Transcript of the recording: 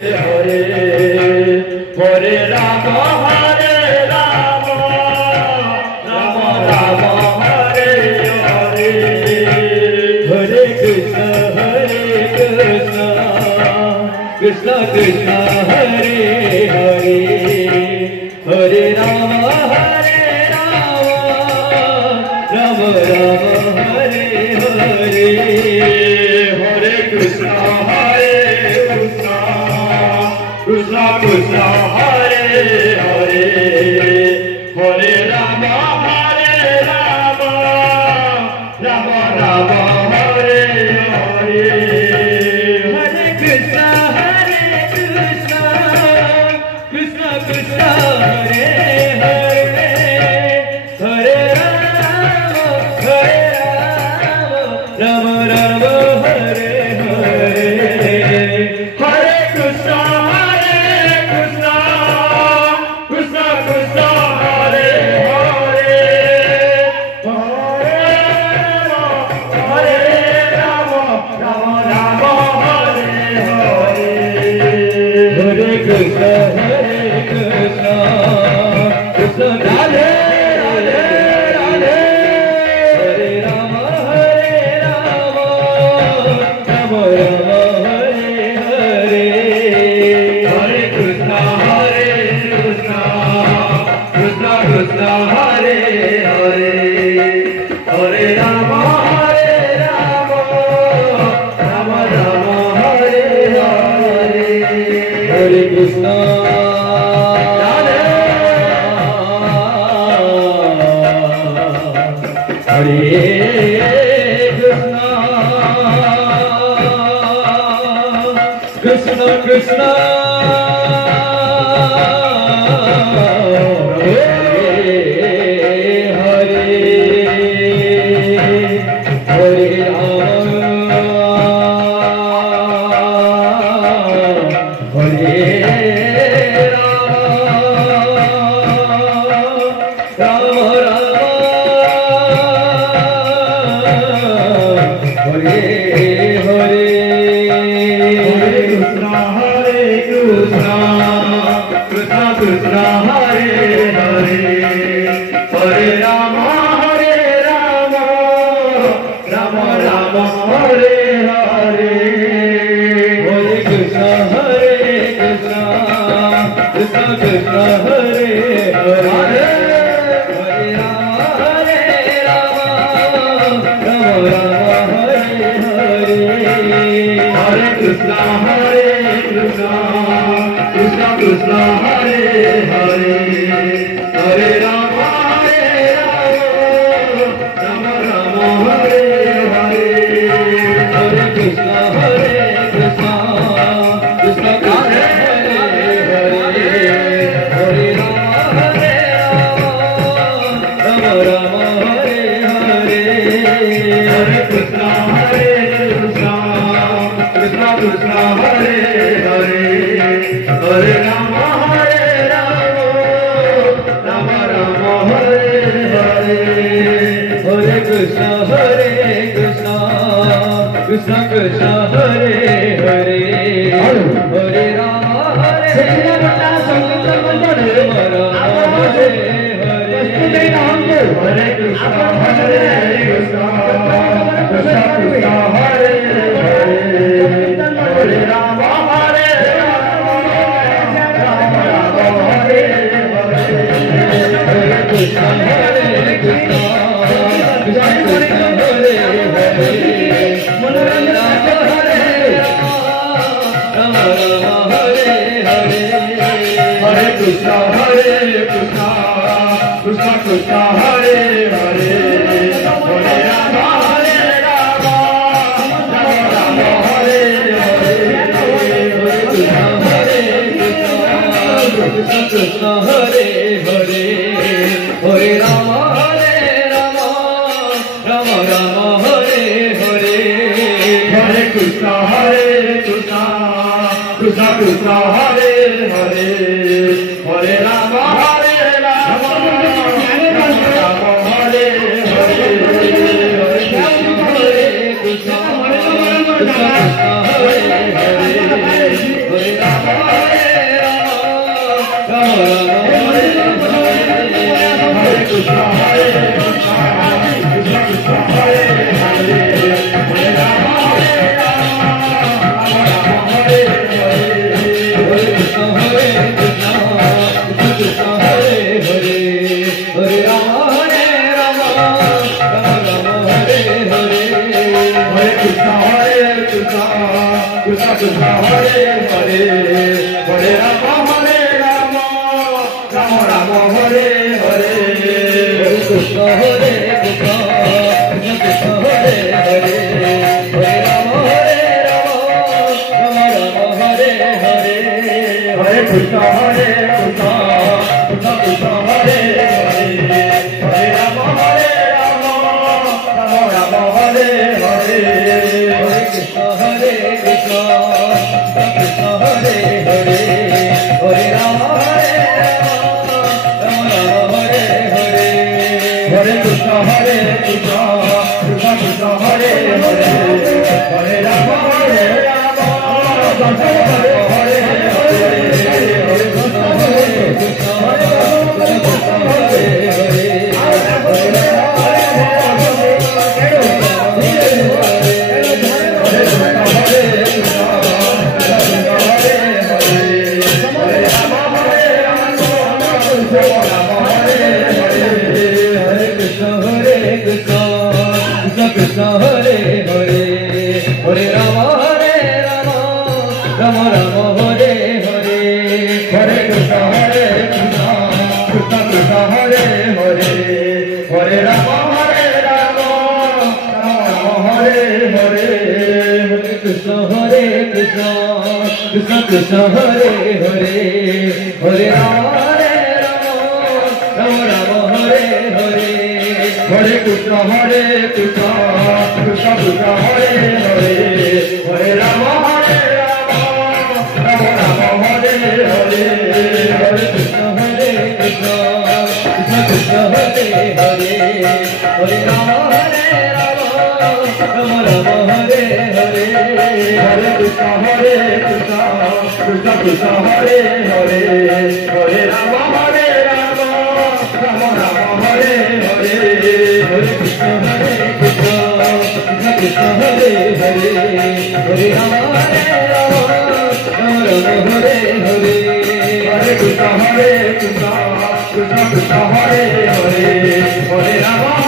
Hare Hare Ram Ram Ram Hare Hare Hare Krishna Krishna Krishna Hare Hare Hare Ram Ram Ram Hare Hare Hare Krishna Krishna Krishna Hare Hare Hare Ram Ram Ram Hare Hare Hare Krishna Krishna Krishna Hare Hare Hare Ram Ram Ram Hare Hare Hare Krishna Krishna Hare Hare Hare Rama Rama Rama Hare Hare Hare Krishna Krishna Krishna Hare Hare Hare Rama Rama Rama Hare Hare Hare Krishna Krishna Krishna Hare Hare Hare Rama Rama Rama Hare Hare Hare Krishna Krishna Krishna Hare Hare Hare Rama Rama Rama Hare Hare Hare Krishna Krishna Krishna Hare Hare Hare Rama Rama Hare Hare Hare Krishna Krishna Krishna Hare Hare Hare Rama